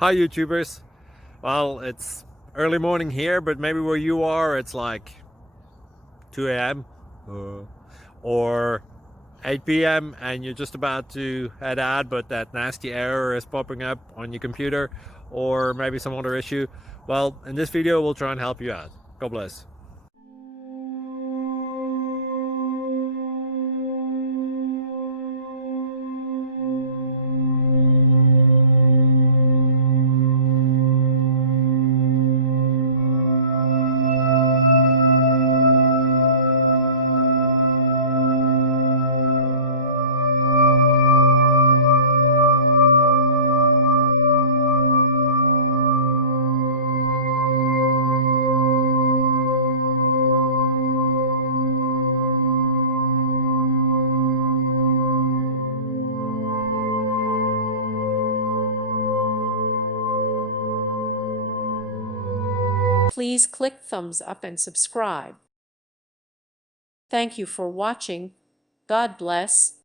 Hi YouTubers. Well, it's early morning here, but maybe where you are it's like 2 a.m. Or 8 p.m. and you're just about to head out, but that nasty error is popping up on your computer, or maybe some other issue. Well, in this video we'll try and help you out. God bless. Please click thumbs up and subscribe. Thank you for watching. God bless.